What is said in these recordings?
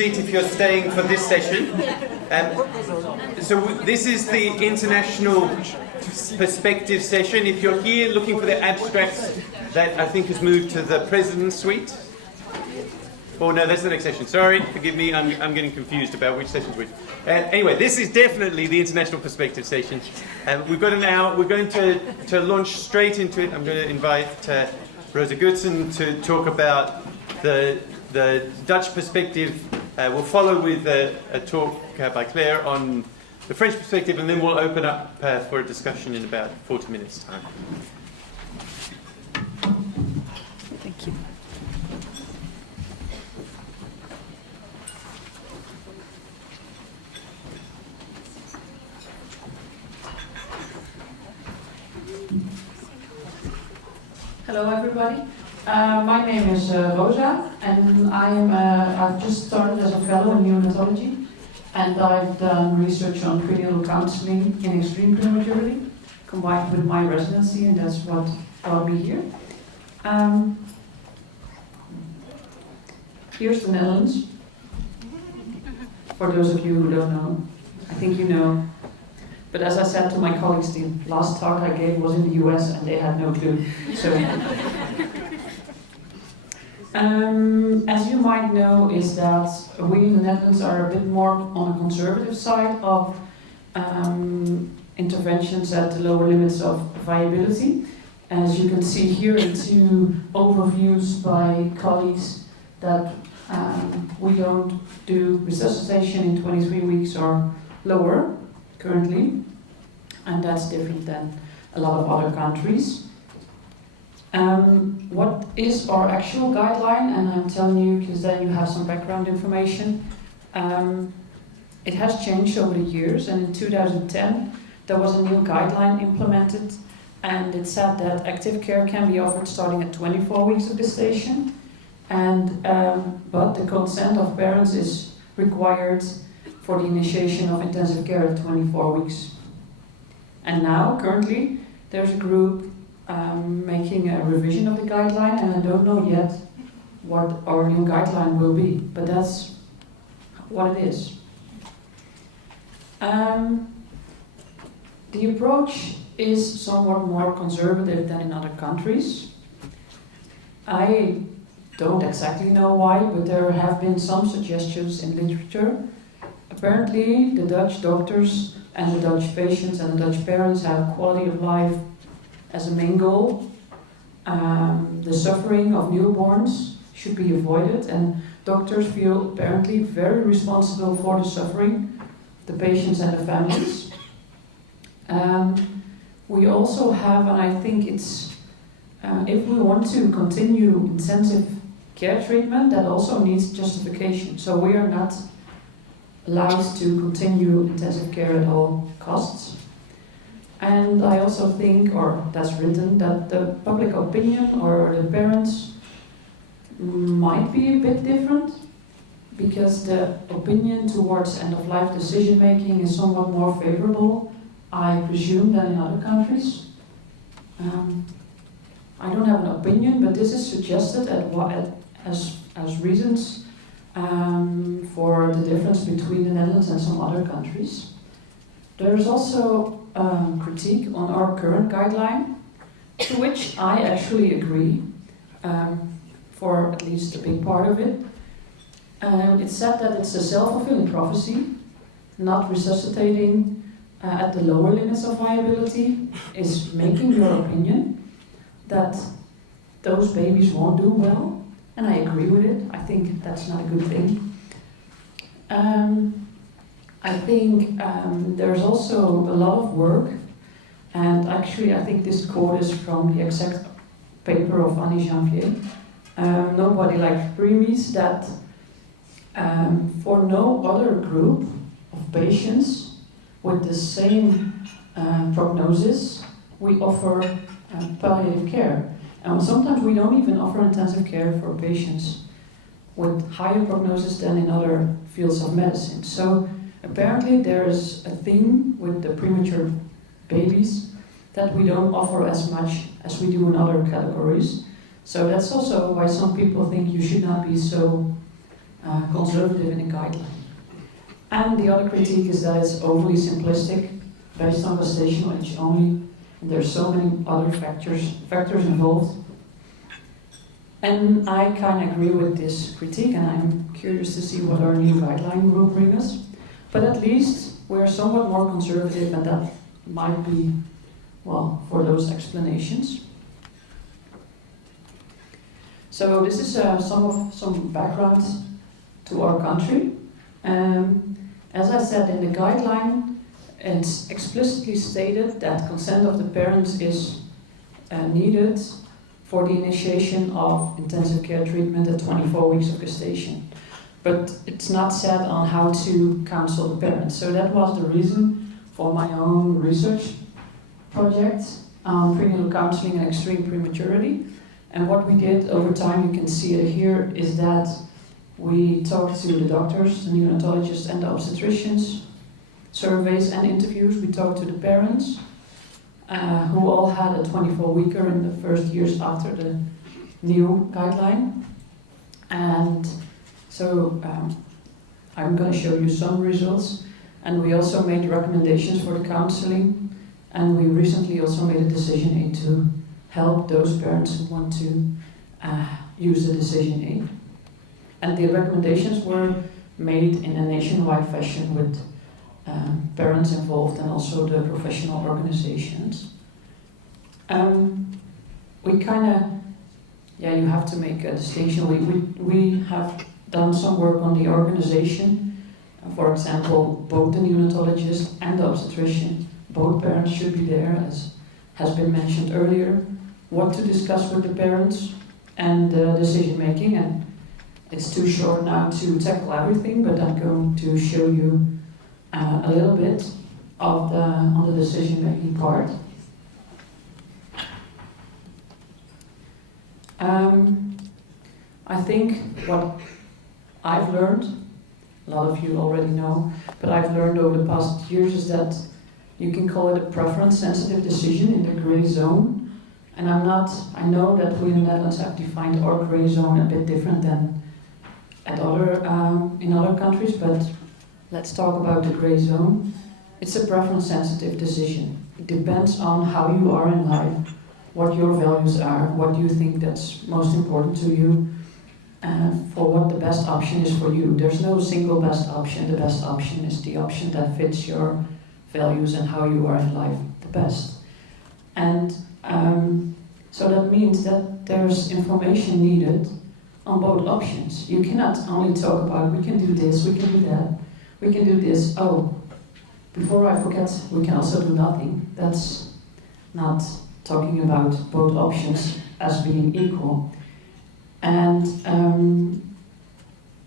seat if you're staying for this session. So this is the International Perspective session. If you're here looking for the abstracts, that I think has moved to the President's Suite. Oh no, that's the next session. Sorry, forgive me, I'm getting confused about which session's which. Anyway, this is definitely the International Perspective session. We've got an hour. We're going to launch straight into it. I'm going to invite Rosa Goodson to talk about the Dutch perspective. We'll follow with a talk by Claire on the French perspective, and then we'll open up for a discussion in about 40 minutes' time. Thank you. Hello everybody, my name is Rosa, and I've just started as a fellow in neonatology, and I've done research on prenatal counselling in extreme prematurity, combined with my residency, and that's what brought me here. Here's the Netherlands, for those of you who don't know. I think you know. But as I said to my colleagues, the last talk I gave was in the US and they had no clue. So, as you might know, is that we in the Netherlands are a bit more on the conservative side of interventions at the lower limits of viability. As you can see here in two overviews by colleagues, that we don't do resuscitation in 23 weeks or lower currently, and that's different than a lot of other countries. What is our actual guideline? And I'm telling you because then you have some background information. It has changed over the years, and in 2010 there was a new guideline implemented, and it said that active care can be offered starting at 24 weeks of gestation, and but the consent of parents is required for the initiation of intensive care at 24 weeks. And now, currently, there's a group making a revision of the guideline, and I don't know yet what our new guideline will be, but that's what it is. The approach is somewhat more conservative than in other countries. I don't exactly know why, but there have been some suggestions in literature. Apparently, the Dutch doctors and the Dutch patients and the Dutch parents have quality of life as a main goal. The suffering of newborns should be avoided, and doctors feel apparently very responsible for the suffering, the patients and the families. We also have, and I think it's, if we want to continue intensive care treatment, that also needs justification. So we are not allowed to continue intensive care at all costs. And I also think, or that's written, that the public opinion or the parents might be a bit different, because the opinion towards end-of-life decision-making is somewhat more favorable, I presume, than in other countries. I don't have an opinion, but this is suggested as reasons for the difference between the Netherlands and some other countries. There is also critique on our current guideline, to which I actually agree, for at least a big part of it. It's said that it's a self-fulfilling prophecy. Not resuscitating at the lower limits of viability is making your opinion that those babies won't do well. And I agree with it. I think that's not a good thing. I think there's also a lot of work, and actually I think this quote is from the exact paper of Annie Janvier. Nobody likes preemies, that for no other group of patients with the same prognosis, we offer palliative care. And sometimes we don't even offer intensive care for patients with higher prognosis than in other fields of medicine. So apparently there is a theme with the premature babies that we don't offer as much as we do in other categories. So that's also why some people think you should not be so conservative in a guideline. And the other critique is that it's overly simplistic, based on gestational age only, and there's so many other factors involved. And I kind of agree with this critique, and I'm curious to see what our new guideline will bring us. But at least we're somewhat more conservative, and that might be, well, for those explanations. So this is some background to our country. As I said, in the guideline, it's explicitly stated that consent of the parents is needed for the initiation of intensive care treatment at 24 weeks of gestation. But it's not said on how to counsel the parents. So that was the reason for my own research project on prenatal counseling and extreme prematurity. And what we did over time, you can see it here, is that we talked to the doctors, the neonatologists and the obstetricians, surveys and interviews. We talked to the parents, who all had a 24-weeker in the first years after the new guideline. And so I'm going to show you some results. And we also made recommendations for the counseling. And we recently also made a decision aid to help those parents who want to use the decision aid. And the recommendations were made in a nationwide fashion with parents involved and also the professional organizations. We kind of, you have to make a distinction. We have done some work on the organization. For example, both the neonatologist and the obstetrician, both parents should be there, as has been mentioned earlier. What to discuss with the parents and decision making. And it's too short now to tackle everything, but I'm going to show you a little bit of on the decision-making part. I think what I've learned, a lot of you already know, but I've learned over the past years is that you can call it a preference-sensitive decision in the gray zone. And I know that we in the Netherlands have defined our gray zone a bit different than in other countries, but let's talk about the gray zone. It's a preference-sensitive decision. It depends on how you are in life, what your values are, what you think that's most important to you, and for what the best option is for you. There's no single best option. The best option is the option that fits your values and how you are in life the best. And so that means that there's information needed on both options. You cannot only talk about, we can do this, we can do that, we can do this. Oh, before I forget, we can also do nothing. That's not talking about both options as being equal. And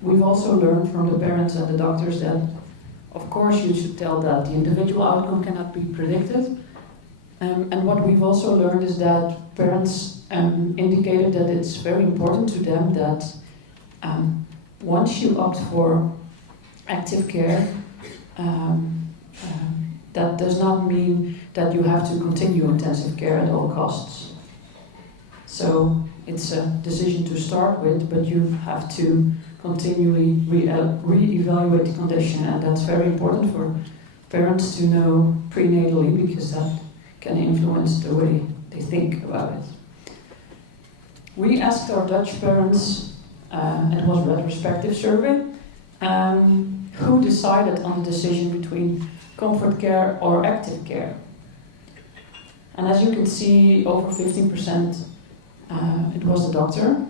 we've also learned from the parents and the doctors that, of course, you should tell that the individual outcome cannot be predicted. And what we've also learned is that parents indicated that it's very important to them that once you opt for active care, that does not mean that you have to continue intensive care at all costs. So it's a decision to start with, but you have to continually re-evaluate the condition, and that's very important for parents to know prenatally, because that can influence the way they think about it. We asked our Dutch parents, it was a retrospective survey, who decided on the decision between comfort care or active care. And as you can see, over 15% it was the doctor,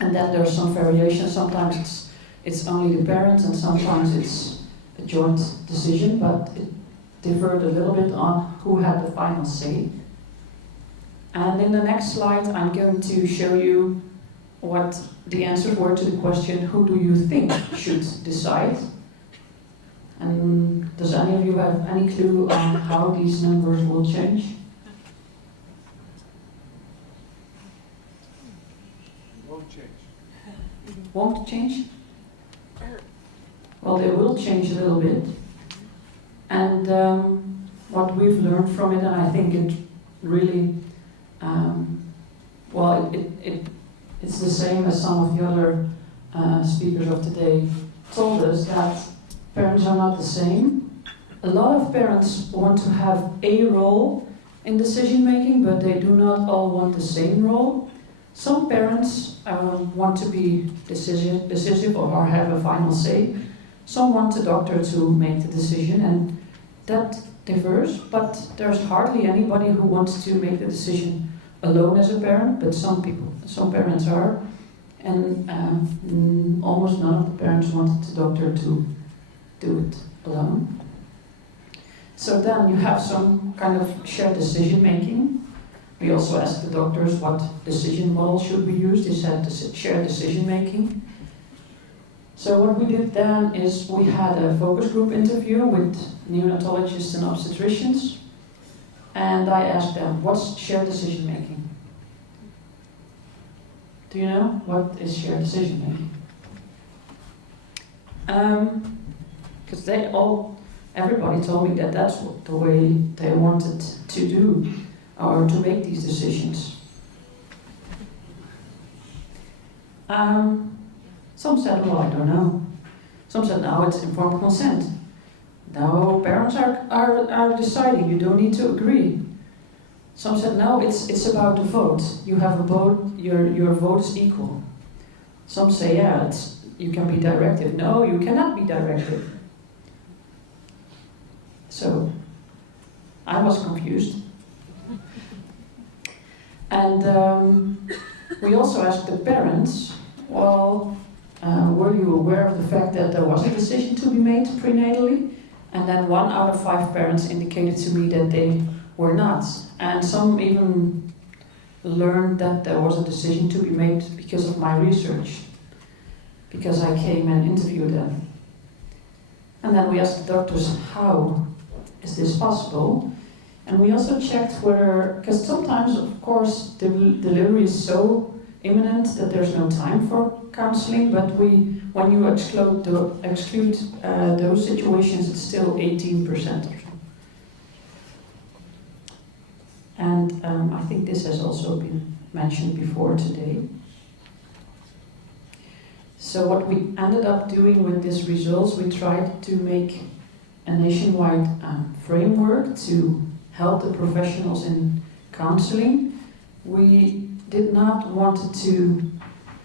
and then there's some variation. Sometimes it's only the parents, and sometimes it's a joint decision, but it differed a little bit on who had the final say. And in the next slide, I'm going to show you what the answers were to the question, who do you think should decide? And does any of you have any clue on how these numbers will change? Won't change? Well, they will change a little bit. And what we've learned from it, and I think it really, it's the same as some of the other speakers of today told us that parents are not the same. A lot of parents want to have a role in decision making, but they do not all want the same role. Some parents want to be decisive or have a final say. Some want the doctor to make the decision, and that differs, but there's hardly anybody who wants to make the decision alone as a parent, but some parents are, and almost none of the parents wanted the doctor to do it alone. So then you have some kind of shared decision making. We also asked the doctors what decision model should we use. They said shared decision making. So what we did then is we had a focus group interview with neonatologists and obstetricians, and I asked them, what's shared decision making? Do you know what is shared decision making? Because everybody told me that that's the way they wanted to do or to make these decisions. Some said, well, I don't know. Some said, no, it's informed consent. No, parents are deciding, you don't need to agree. Some said, no, it's about the vote. You have a vote, your vote is equal. Some say, yeah, you can be directive. No, you cannot be directive. So, I was confused. And we also asked the parents, well, were you aware of the fact that there was a decision to be made prenatally? And then 1 out of 5 parents indicated to me that they were not. And some even learned that there was a decision to be made because of my research, because I came and interviewed them. And then we asked the doctors, how is this possible? And we also checked whether, because sometimes, of course, delivery is so imminent that there's no time for counseling, but when you exclude those situations, it's still 18% or so. And I think this has also been mentioned before today. So what we ended up doing with these results, we tried to make a nationwide framework to help the professionals in counseling. We did not want to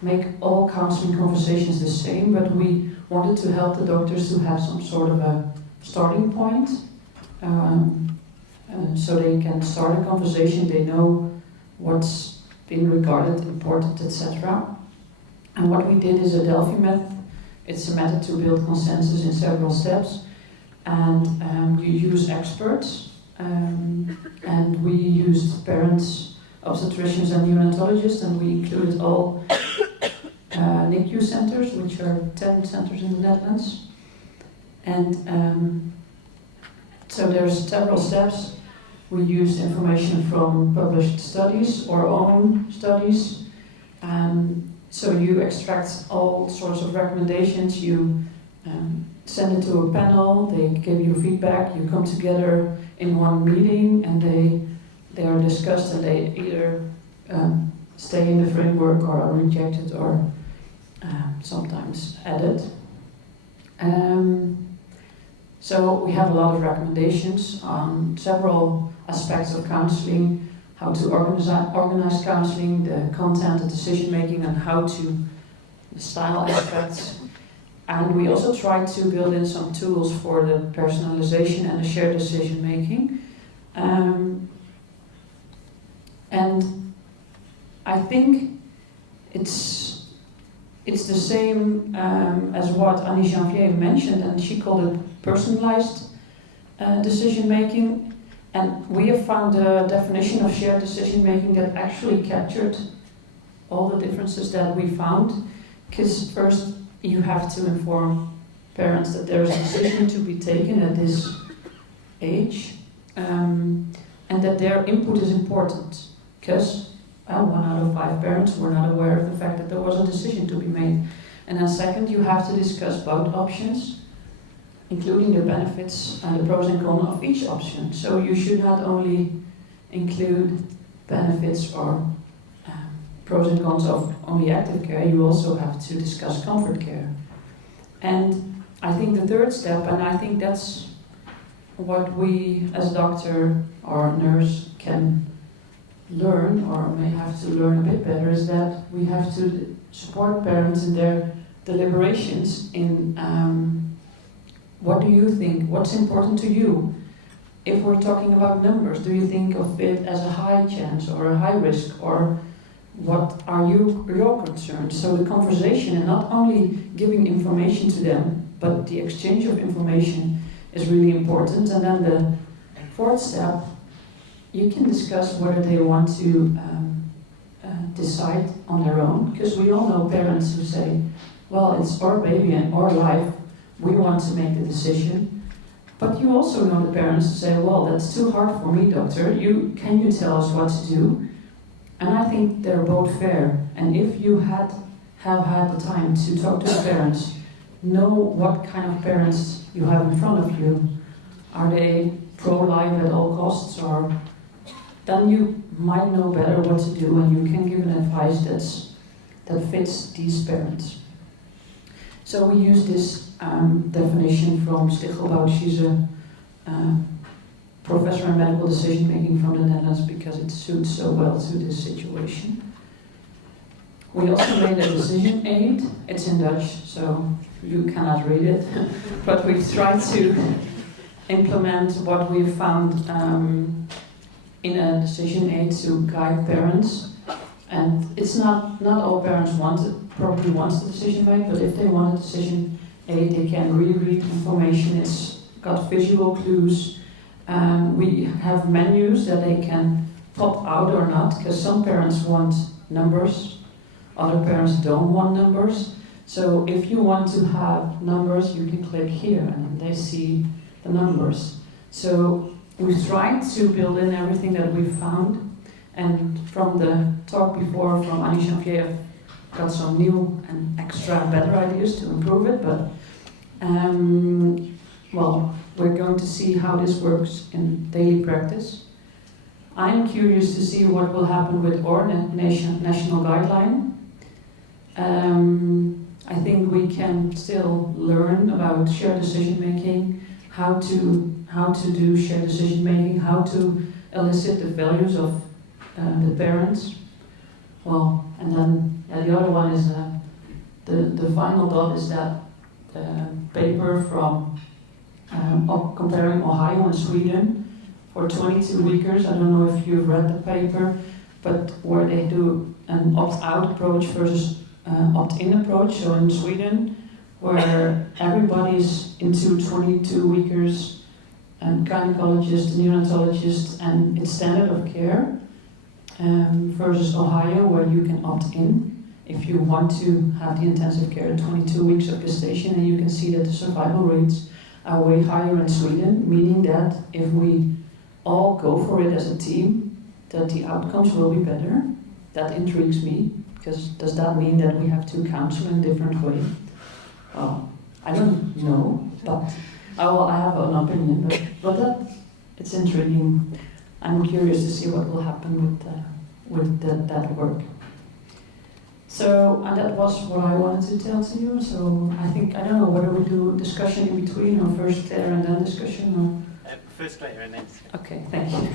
make all counseling conversations the same, but we wanted to help the doctors to have some sort of a starting point, so they can start a conversation, they know what's been regarded important, etc. And what we did is a Delphi method. It's a method to build consensus in several steps, and you use experts, and we used parents, obstetricians and neonatologists, and we included all NICU centers, which are 10 centers in the Netherlands. And so there's several steps. We used information from published studies or own studies. So you extract all sorts of recommendations, you send it to a panel, they give you feedback, you come together in one meeting, and they are discussed, and they either stay in the framework or are rejected or sometimes added. So we have a lot of recommendations on several aspects of counseling, how to organize counseling, the content, the decision making, and the style aspects. And we also tried to build in some tools for the personalization and the shared decision making. And I think it's the same as what Annie Janvier mentioned, and she called it personalized decision making. And we have found a definition of shared decision making that actually captured all the differences that we found. Because first, you have to inform parents that there is a decision to be taken at this age, and that their input is important. Because 1 out of 5 parents were not aware of the fact that there was a decision to be made. And then second, you have to discuss both options, including the benefits and the pros and cons of each option. So you should not only include benefits or pros and cons of only active care, you also have to discuss comfort care. And I think the third step, and I think that's what we as doctor or nurse can learn, or may have to learn a bit better, is that we have to support parents in their deliberations in what do you think, what's important to you? If we're talking about numbers, do you think of it as a high chance or a high risk, or what are your concerns? So the conversation, and not only giving information to them, but the exchange of information is really important. And then the fourth step, you can discuss whether they want to decide on their own, because we all know parents who say, well, it's our baby and our life, we want to make the decision. But you also know the parents who say, well, that's too hard for me, doctor, can you tell us what to do? And I think they're both fair. And if you have had the time to talk to the parents, know what kind of parents you have in front of you. Are they pro-life at all costs, or then you might know better what to do, and you can give an advice that fits these parents. So we use this definition from Stichelbout. She's a professor in medical decision making from the Netherlands, because it suits so well to this situation. We also made a decision aid. It's in Dutch, so you cannot read it, but we've tried to implement what we found in a decision aid to guide parents. And it's not all parents probably want the decision aid, but if they want a decision aid, they can reread information. It's got visual clues. We have menus that they can pop out or not, because some parents want numbers, other parents don't want numbers. So if you want to have numbers, you can click here and then they see the numbers. So we've tried to build in everything that we found. And from the talk before from Annie Janvier, I've got some new and extra better ideas to improve it. But well, we're going to see how this works in daily practice. I'm curious to see what will happen with our national guideline. I think we can still learn about shared decision making, how to do shared decision making, how to elicit the values of the parents. Well, and then the other one is the final dot is that paper from comparing Ohio and Sweden for 22 weekers. I don't know if you've read the paper, but where they do an opt-out approach versus opt-in approach. So in Sweden, where everybody's into 22 weekers, and gynecologist, neonatologist, and it's standard of care, versus Ohio, where you can opt in if you want to have the intensive care at 22 weeks of gestation, and you can see that the survival rates are way higher in Sweden, meaning that if we all go for it as a team, that the outcomes will be better. That intrigues me, because does that mean that we have to counsel in a different way? Well, I don't know, but I have an opinion, but it's intriguing. I'm curious to see what will happen with that work. So, and that was what I wanted to tell to you. So I don't know whether we do discussion in between, or first Claire and then discussion, or? First Claire and then. Okay, thank you.